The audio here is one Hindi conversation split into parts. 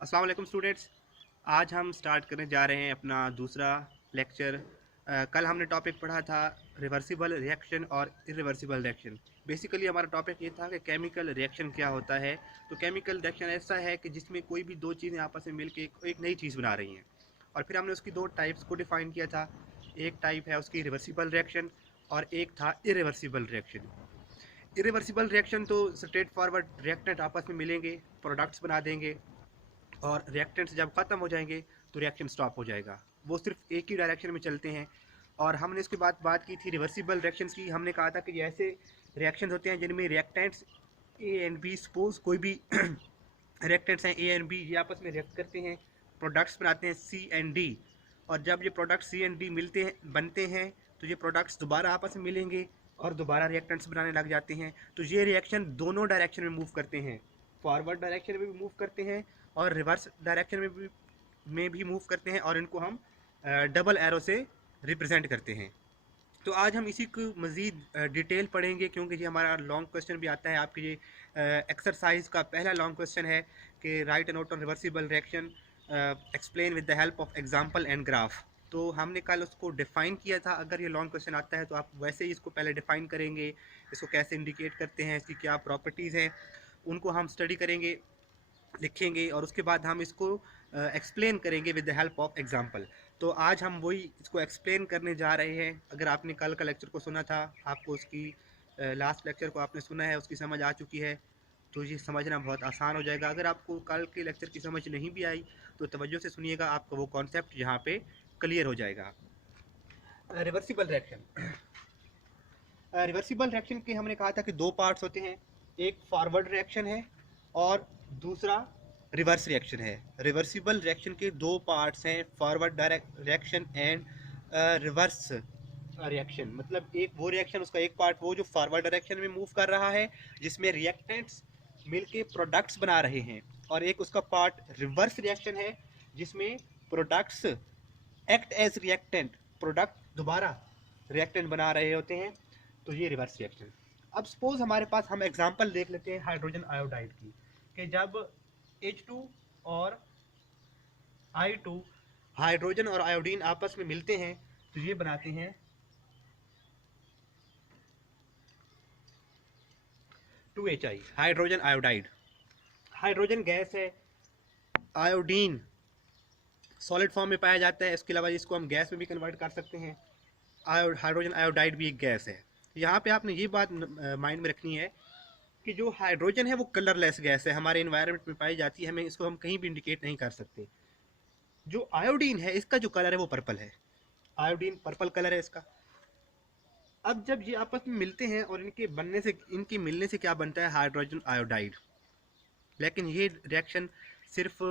अस्सलाम वालेकुम स्टूडेंट्स। आज हम स्टार्ट करने जा रहे हैं अपना दूसरा लेक्चर। कल हमने टॉपिक पढ़ा था रिवर्सिबल रिएक्शन और इरिवर्सिबल रिएक्शन। बेसिकली हमारा टॉपिक ये था कि केमिकल रिएक्शन क्या होता है। तो केमिकल रिएक्शन ऐसा है कि जिसमें कोई भी दो चीज़ें आपस में मिलकर एक नई चीज़ बना रही हैं। और फिर हमने उसकी दो टाइप्स को डिफाइन किया था। एक टाइप है उसकी रिवर्सिबल रिएक्शन और एक था इरिवर्सिबल रिएक्शन। इरिवर्सिबल रिएक्शन तो स्ट्रेट फॉरवर्ड रिएक्टेंट आपस में मिलेंगे, प्रोडक्ट्स बना देंगे और रिएक्टेंट्स जब ख़त्म हो जाएंगे तो रिएक्शन स्टॉप हो जाएगा। वो सिर्फ एक ही डायरेक्शन में चलते हैं। और हमने इसके बाद बात की थी रिवर्सिबल रिएक्शंस की। हमने कहा था कि ये ऐसे रिएक्शन होते हैं जिनमें reactants A and B, suppose कोई भी रिएक्टेंट्स हैं ए एंड बी, ये आपस में रिएक्ट करते हैं, प्रोडक्ट्स बनाते हैं सी एंड डी। और जब ये प्रोडक्ट्स सी एंड डी मिलते हैं बनते हैं तो ये प्रोडक्ट्स दोबारा आपस में मिलेंगे और दोबारा रिएक्टेंट्स बनाने लग जाते हैं। तो ये रिएक्शन दोनों डायरेक्शन में मूव करते हैं, फॉरवर्ड डायरेक्शन में भी मूव करते हैं और रिवर्स डायरेक्शन में भी मूव करते हैं, और इनको हम डबल एरो से रिप्रेजेंट करते हैं। तो आज हम इसी को मज़ीद डिटेल पढ़ेंगे क्योंकि ये हमारा लॉन्ग क्वेश्चन भी आता है। आपके ये एक्सरसाइज का पहला लॉन्ग क्वेश्चन है कि right A note on reversible reaction, explain with the help of example and graph. तो हमने कल उसको डिफ़ाइन किया था। अगर ये लॉन्ग क्वेश्चन आता है तो आप वैसे ही इसको पहले डिफ़ाइन करेंगे, इसको कैसे इंडिकेट करते हैं, इसकी क्या प्रॉपर्टीज़ हैं, उनको हम स्टडी करेंगे, लिखेंगे, और उसके बाद हम इसको एक्सप्लेन करेंगे with the help of example. तो आज हम वही इसको एक्सप्लेन करने जा रहे हैं। अगर आपने कल का लेक्चर को सुना था, आपको उसकी लास्ट लेक्चर को आपने सुना है, उसकी समझ आ चुकी है, तो ये समझना बहुत आसान हो जाएगा। अगर आपको कल के लेक्चर की समझ नहीं भी आई तो तवज्जो से सुनिएगा, आपका वो कॉन्सेप्ट यहाँ पे क्लियर हो जाएगा। रिवर्सिबल रिएक्शन, रिवर्सिबल रिएक्शन के हमने कहा था कि दो पार्ट्स होते हैं, एक फॉरवर्ड रिएक्शन है और दूसरा रिवर्स रिएक्शन है। रिवर्सिबल रिएक्शन के दो पार्ट्स हैं, forward reaction and reverse reaction. मतलब एक वो रिएक्शन, उसका एक पार्ट वो जो फॉरवर्ड डायरेक्शन में मूव कर रहा है जिसमें रिएक्टेंट्स मिलके प्रोडक्ट्स बना रहे हैं, और एक उसका पार्ट रिवर्स रिएक्शन है जिसमें products act as reactant, product दोबारा रिएक्टेंट बना रहे होते हैं। तो ये रिवर्स रिएक्शन। अब सपोज हमारे पास, हम एग्जांपल देख लेते हैं हाइड्रोजन आयोडाइड की, कि जब H2 और I2 हाइड्रोजन और आयोडीन आपस में मिलते हैं तो ये बनाते हैं 2HI, hydrogen iodide. Hydrogen gas है, आयोडीन सॉलिड फॉर्म में पाया जाता है, इसके अलावा इसको हम गैस में भी कन्वर्ट कर सकते हैं। हाइड्रोजन आयोडाइड भी एक गैस है। यहाँ पे आपने ये बात माइंड में रखनी है कि जो हाइड्रोजन है वो कलरलेस गैस है, हमारे इन्वायरमेंट में पाई जाती है, हमें इसको हम कहीं भी इंडिकेट नहीं कर सकते। जो आयोडीन है इसका जो कलर है वो पर्पल है, आयोडीन पर्पल कलर है इसका। अब जब ये आपस में मिलते हैं और इनके मिलने से क्या बनता है, हाइड्रोजन आयोडाइड। लेकिन ये रिएक्शन सिर्फ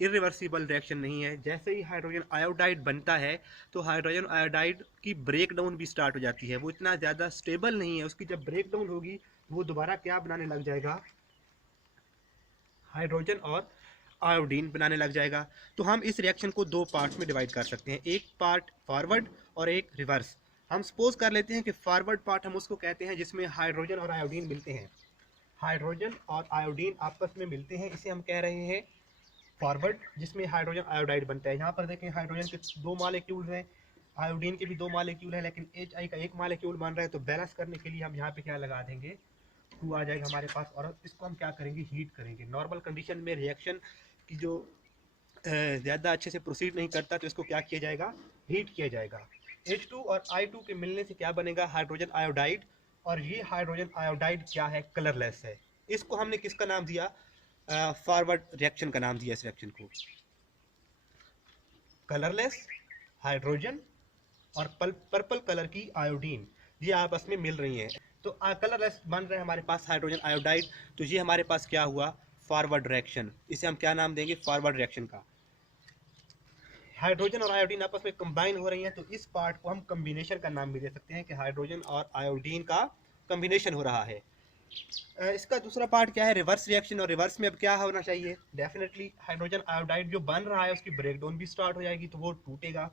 इरिवर्सिबल रिएक्शन नहीं है। जैसे ही हाइड्रोजन आयोडाइड बनता है तो हाइड्रोजन आयोडाइड की ब्रेक डाउन भी स्टार्ट हो जाती है। वो इतना ज़्यादा स्टेबल नहीं है, उसकी जब ब्रेक डाउन होगी वो दोबारा क्या बनाने लग जाएगा, हाइड्रोजन और आयोडीन बनाने लग जाएगा। तो हम इस रिएक्शन को दो पार्ट्स में डिवाइड कर सकते हैं, एक पार्ट फॉरवर्ड और एक रिवर्स। हम सपोज कर लेते हैं कि फॉरवर्ड पार्ट हम उसको कहते हैं जिसमें हाइड्रोजन और आयोडीन मिलते हैं, हाइड्रोजन और आयोडीन आपस में मिलते हैं, इसे हम कह रहे हैं फॉरवर्ड, जिसमें हाइड्रोजन आयोडाइड बनता है। यहाँ पर देखें हाइड्रोजन के दो मॉलिक्यूल हैं, आयोडीन के भी दो मॉलिक्यूल हैं, लेकिन HI का एक मॉलिक्यूल बन रहा है। तो बैलेंस करने के लिए हम यहाँ पे क्या लगा देंगे, 2 आ जाएगा हमारे पास, और इसको हम क्या करेंगे, हीट करेंगे। नॉर्मल कंडीशन में रिएक्शन की जो ज़्यादा अच्छे से प्रोसीड नहीं करता तो इसको क्या किया जाएगा, हीट किया जाएगा। H2 और I2 के मिलने से क्या बनेगा, हाइड्रोजन आयोडाइड। और ये हाइड्रोजन आयोडाइड क्या है, कलरलेस है। इसको हमने किसका नाम दिया, फॉरवर्ड रिएक्शन का नाम दिया इस रिएक्शन को, कलरलेस हाइड्रोजन और पर्पल कलर की आयोडीन, ये आपस में मिल रही हैं। तो कलरलेस बन रहा है हमारे पास हाइड्रोजन आयोडाइड। तो ये हमारे पास क्या हुआ, फॉरवर्ड रिएक्शन। इसे हम क्या नाम देंगे, फॉरवर्ड रिएक्शन का। हाइड्रोजन और आयोडीन आपस में कंबाइन हो रही हैं तो इस पार्ट को हम कम्बिनेशन का नाम भी दे सकते हैं कि हाइड्रोजन और आयोडीन का कम्बिनेशन हो रहा है। इसका दूसरा पार्ट क्या है, रिवर्स रिएक्शन। और रिवर्स में अब क्या होना चाहिए, डेफिनेटली हाइड्रोजन आयोडाइड जो बन रहा है उसकी ब्रेकडाउन भी स्टार्ट हो जाएगी, तो वो टूटेगा।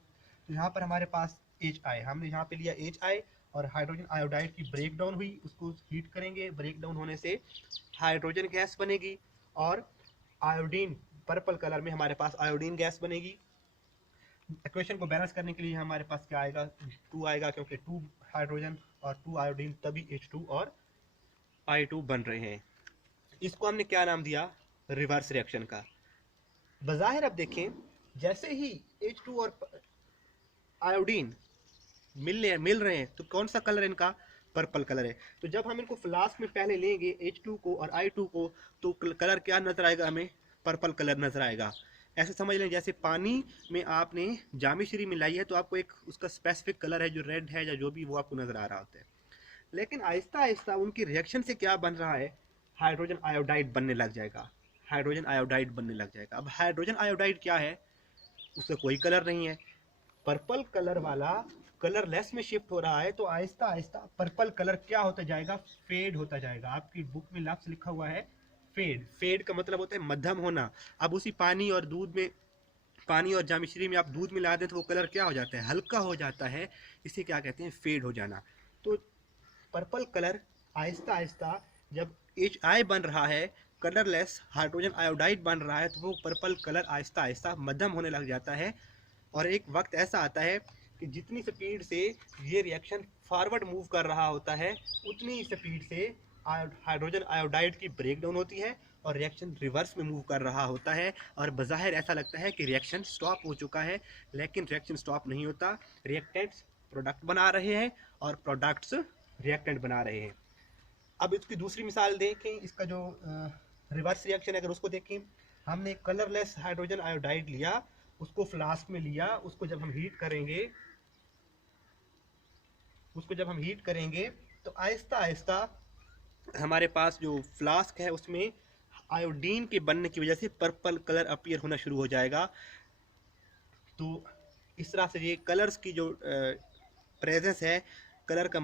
तो यहाँ पर हमारे पास HI, हमने यहाँ पे लिया HI और हाइड्रोजन आयोडाइड की ब्रेकडाउन हुई, उसको हीट करेंगे, ब्रेकडाउन होने से हाइड्रोजन गैस बनेगी और आयोडीन पर्पल कलर में हमारे पास आयोडीन गैस बनेगी। इक्वेशन को बैलेंस करने के लिए हमारे पास क्या आएगा, 2 आएगा, क्योंकि 2 हाइड्रोजन और 2 आयोडीन तभी H2 और I2 बन रहे हैं। इसको हमने क्या नाम दिया, रिवर्स रिएक्शन का। बज़ाहिर अब देखें, जैसे ही H2 और आयोडीन मिल रहे हैं तो कौन सा कलर इनका, पर्पल कलर है। तो जब हम इनको फ्लास्क में पहले लेंगे H2 को और I2 को, तो कलर क्या नजर आएगा, हमें पर्पल कलर नजर आएगा। ऐसे समझ लें जैसे पानी में आपने जामिश्री मिलाई है तो आपको एक उसका स्पेसिफिक कलर है जो रेड है या जो भी, वो आपको नजर आ रहा होता है। लेकिन आहिस्ता आहिस्ता उनकी रिएक्शन से क्या बन रहा है, हाइड्रोजन आयोडाइड बनने लग जाएगा। हाइड्रोजन आयोडाइड बनने लग जाएगा। अब हाइड्रोजन आयोडाइड क्या है, उसका कोई कलर नहीं है, पर्पल कलर वाला कलरलेस में शिफ्ट हो रहा है। तो आहिस्ता आहिस्ता पर्पल कलर क्या होता जाएगा, फेड होता जाएगा। आपकी बुक में लफ्ज लिखा हुआ है फेड। फेड का मतलब होता है मध्यम होना। अब उसी पानी और दूध में, पानी और जामिश्री में आप दूध मिला दें तो वो कलर क्या हो जाता है, हल्का हो जाता है। इसे क्या कहते हैं, फेड हो जाना। तो पर्पल कलर आहिस्ता आहिस्ता जब HI बन रहा है, कलरलेस हाइड्रोजन आयोडाइड बन रहा है, तो वो पर्पल कलर आहिस्ता आहिस्ता मध्यम होने लग जाता है। और एक वक्त ऐसा आता है कि जितनी स्पीड से ये रिएक्शन फॉरवर्ड मूव कर रहा होता है, उतनी ही स्पीड से हाइड्रोजन आयोडाइड की ब्रेकडाउन होती है और रिएक्शन रिवर्स में मूव कर रहा होता है। और बज़ाहिर ऐसा लगता है कि रिएक्शन स्टॉप हो चुका है, लेकिन रिएक्शन स्टॉप नहीं होता। रिएक्टेंट्स प्रोडक्ट बना रहे हैं और प्रोडक्ट्स रिएक्टेंट बना रहे हैं। अब इसकी दूसरी मिसाल देखें, इसका जो रिवर्स रिएक्शन है, अगर उसको देखें, हमने कलरलेस हाइड्रोजन आयोडाइड लिया, उसको फ्लास्क में लिया, उसको जब हम हीट करेंगे तो आहिस्ता आहिस्ता हमारे पास जो फ्लास्क है उसमें आयोडीन के बनने की वजह से पर्पल कलर अपीयर होना शुरू हो जाएगा। तो इस तरह से ये कलर्स की जो प्रेजेंस है, कलर का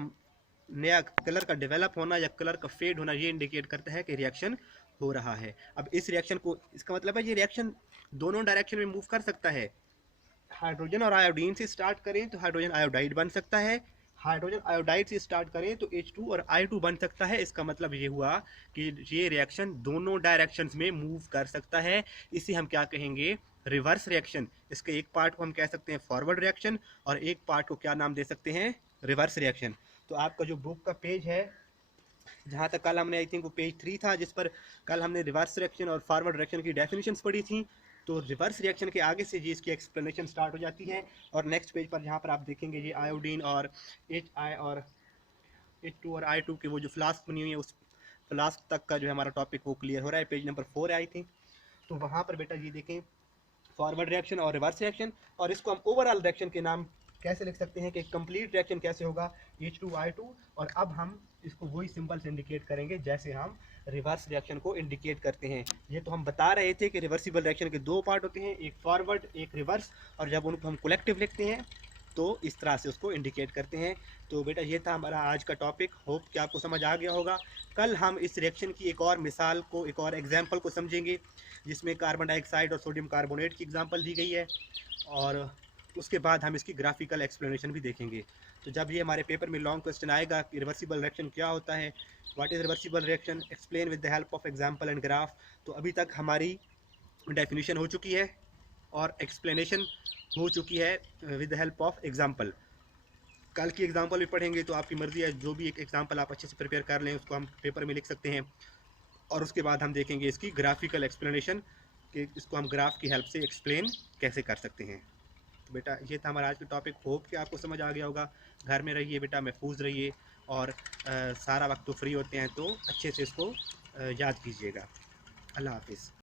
नया कलर का डेवलप होना या कलर का फेड होना, ये इंडिकेट करता है कि रिएक्शन हो रहा है। अब इस रिएक्शन को, इसका मतलब है ये रिएक्शन दोनों डायरेक्शन में मूव कर सकता है। हाइड्रोजन और आयोडीन से स्टार्ट करें तो हाइड्रोजन आयोडाइड बन सकता है, हाइड्रोजन आयोडाइड से स्टार्ट करें तो H2 और I2 बन सकता है। इसका मतलब ये हुआ कि ये रिएक्शन दोनों डायरेक्शंस में मूव कर सकता है। इसे हम क्या कहेंगे, रिवर्स रिएक्शन। इसके एक पार्ट को हम कह सकते हैं फॉरवर्ड रिएक्शन और एक पार्ट को क्या नाम दे सकते हैं, रिवर्स रिएक्शन। तो आपका जो बुक का पेज है, जहाँ तक कल हमने, आई थिंक वो पेज 3 था, जिस पर कल हमने रिवर्स रिएक्शन और फॉरवर्ड रिएक्शन की डेफिनेशंस पढ़ी थी। तो रिवर्स रिएक्शन के आगे से जी इसकी एक्सप्लेनेशन स्टार्ट हो जाती है। और नेक्स्ट पेज पर जहाँ पर आप देखेंगे ये आयोडीन और HI और H2 और I2 की वो जो फ्लास्क बनी हुई है, उस फ्लास्क तक का जो है हमारा टॉपिक वो क्लियर हो रहा है। पेज नंबर 4 है आई थिंक। तो वहाँ पर बेटा ये देखें फॉरवर्ड रिएक्शन और रिवर्स रिएक्शन, और इसको हम ओवरऑल रिएक्शन के नाम कैसे लिख सकते हैं कि कंप्लीट रिएक्शन कैसे होगा, H2I2। और अब हम इसको वही सिंबल से इंडिकेट करेंगे जैसे हम रिवर्स रिएक्शन को इंडिकेट करते हैं। ये तो हम बता रहे थे कि रिवर्सिबल रिएक्शन के 2 पार्ट होते हैं, एक फॉरवर्ड एक रिवर्स, और जब उनको हम कलेक्टिव लिखते हैं तो इस तरह से उसको इंडिकेट करते हैं। तो बेटा ये था हमारा आज का टॉपिक, होप कि आपको समझ आ गया होगा। कल हम इस रिएक्शन की एक और मिसाल को, एक और एग्जाम्पल को समझेंगे, जिसमें कार्बन डाइऑक्साइड और सोडियम कार्बोनेट की एग्जाम्पल दी गई है, और उसके बाद हम इसकी ग्राफिकल एक्सप्लेनेशन भी देखेंगे। तो जब ये हमारे पेपर में लॉन्ग क्वेश्चन आएगा कि रिवर्सिबल रिएक्शन क्या होता है, what is reversible reaction, explain with the help of example and graph, तो अभी तक हमारी डेफिनेशन हो चुकी है और एक्सप्लेनेशन हो चुकी है with the help of example. कल की एग्जांपल भी पढ़ेंगे, तो आपकी मर्ज़ी है, जो भी एक एग्जांपल आप अच्छे से प्रिपेयर कर लें उसको हम पेपर में लिख सकते हैं। और उसके बाद हम देखेंगे इसकी ग्राफिकल एक्सप्लेनेशन, कि इसको हम ग्राफ की हेल्प से एक्सप्लेन कैसे कर सकते हैं। तो बेटा ये था हमारा आज का टॉपिक, होप कि आपको समझ आ गया होगा। घर में रहिए बेटा, महफूज रहिए, और सारा वक्त तो फ्री होते हैं तो अच्छे से इसको याद कीजिएगा। अल्लाह हाफिज़।